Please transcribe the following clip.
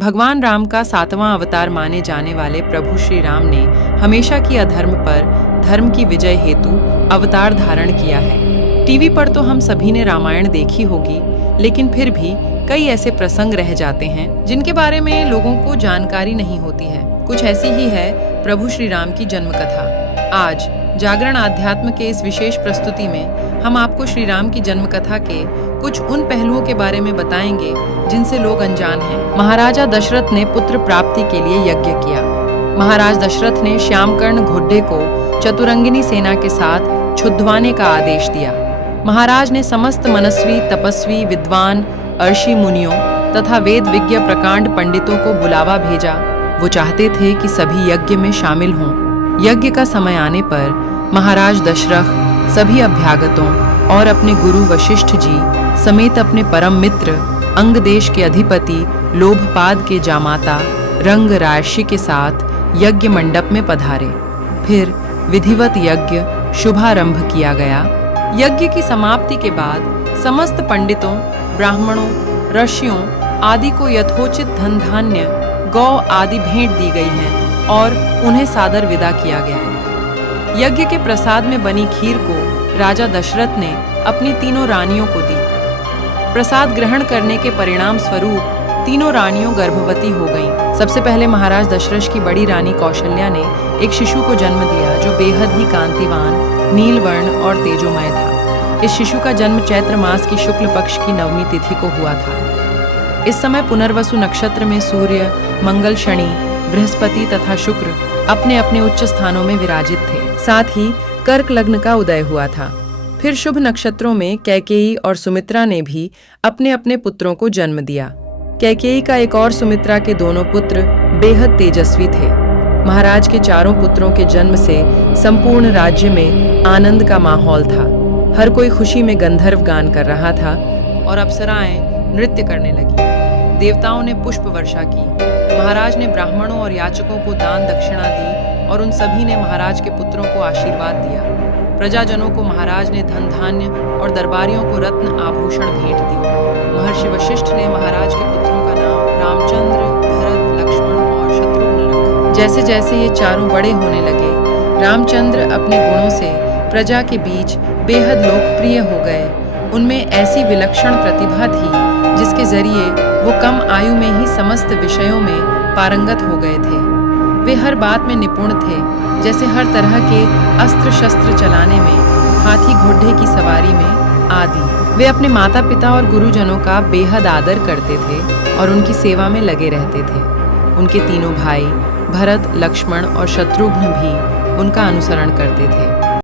भगवान राम का 7वां अवतार माने जाने वाले प्रभु श्री राम ने हमेशा की अधर्म पर धर्म की विजय हेतु अवतार धारण किया है। टीवी पर तो हम सभी ने रामायण देखी होगी, लेकिन फिर भी कई ऐसे प्रसंग रह जाते हैं जिनके बारे में लोगों को जानकारी नहीं होती है। कुछ ऐसी ही है प्रभु श्री राम की जन्म कथा। आज जागरण आध्यात्म के इस विशेष प्रस्तुति में हम आपको श्री राम की जन्म कथा के कुछ उन पहलुओं के बारे में बताएंगे जिनसे लोग अनजान हैं। महाराजा दशरथ ने पुत्र प्राप्ति के लिए यज्ञ किया। महाराज दशरथ ने श्यामकर्ण घोड़े को चतुरंगिनी सेना के साथ छुड़वाने का आदेश दिया। महाराज ने समस्त मनस्वी, तपस्वी, विद्वान, ऋषि मुनियों तथा वेद विज्ञ प्रकांड पंडितों को बुलावा भेजा। वो चाहते थे कि सभी यज्ञ में शामिल हों। यज्ञ का समय आने पर महाराज दशरथ सभी अभ्यागतों और अपने गुरु वशिष्ठ जी समेत अपने परम मित्र अंग देश के अधिपति लोभपाद के जामाता रंग रायषी के साथ यज्ञ मंडप में पधारे। फिर विधिवत यज्ञ शुभारंभ किया गया। यज्ञ की समाप्ति के बाद समस्त पंडितों, ब्राह्मणों, ऋषियों आदि को यथोचित धन धान्य, गौ आदि भेंट दी गई हैं और उन्हें सादर विदा किया गया। यज्ञ के प्रसाद में बनी खीर को राजा दशरथ ने अपनी तीनों रानियों को दी। प्रसाद ग्रहण करने के परिणाम स्वरूप तीनों रानियों गर्भवती हो गईं। सबसे पहले महाराज दशरथ की बड़ी रानी कौशल्या ने एक शिशु को जन्म दिया जो बेहद ही कांतिवान, नीलवर्ण और तेजोमय था। इस शिशु का जन्म चैत्र मास की शुक्ल पक्ष की नवमी तिथि को हुआ था। इस समय पुनर्वसु नक्षत्र में सूर्य, मंगल, शनि, बृहस्पति तथा शुक्र अपने अपने उच्च स्थानों में विराजित थे। साथ ही कर्क लग्न का उदय हुआ था। फिर शुभ नक्षत्रों में कैकेयी और सुमित्रा ने भी अपने अपने पुत्रों को जन्म दिया। कैकेयी का एक और सुमित्रा के दोनों पुत्र बेहद तेजस्वी थे। महाराज के चारों पुत्रों के जन्म से संपूर्ण राज्य में आनंद का माहौल था। हर कोई खुशी में गंधर्व गान कर रहा था और अप्सराएं नृत्य करने लगी। देवताओं ने पुष्प वर्षा की। महाराज ने ब्राह्मणों और याचकों को दान दक्षिणा दी और उन सभी ने महाराज के पुत्रों को आशीर्वाद दिया। प्रजाजनों को महाराज ने धन धान्य और दरबारियों को रत्न आभूषण भेंट दिए। महर्षि वशिष्ठ ने महाराज के पुत्रों का नाम रामचंद्र, भरत, लक्ष्मण और शत्रुघ्न रखा। जैसे जैसे ये चारों बड़े होने लगे, रामचंद्र अपने गुणों से प्रजा के बीच बेहद लोकप्रिय हो गए। उनमें ऐसी विलक्षण प्रतिभा थी जिसके जरिए वो कम आयु में ही समस्त विषयों में पारंगत हो गए थे। वे हर बात में निपुण थे, जैसे हर तरह के अस्त्र शस्त्र चलाने में, हाथी घोड़े की सवारी में आदि। वे अपने माता पिता और गुरुजनों का बेहद आदर करते थे और उनकी सेवा में लगे रहते थे। उनके तीनों भाई भरत, लक्ष्मण और शत्रुघ्न भी उनका अनुसरण करते थे।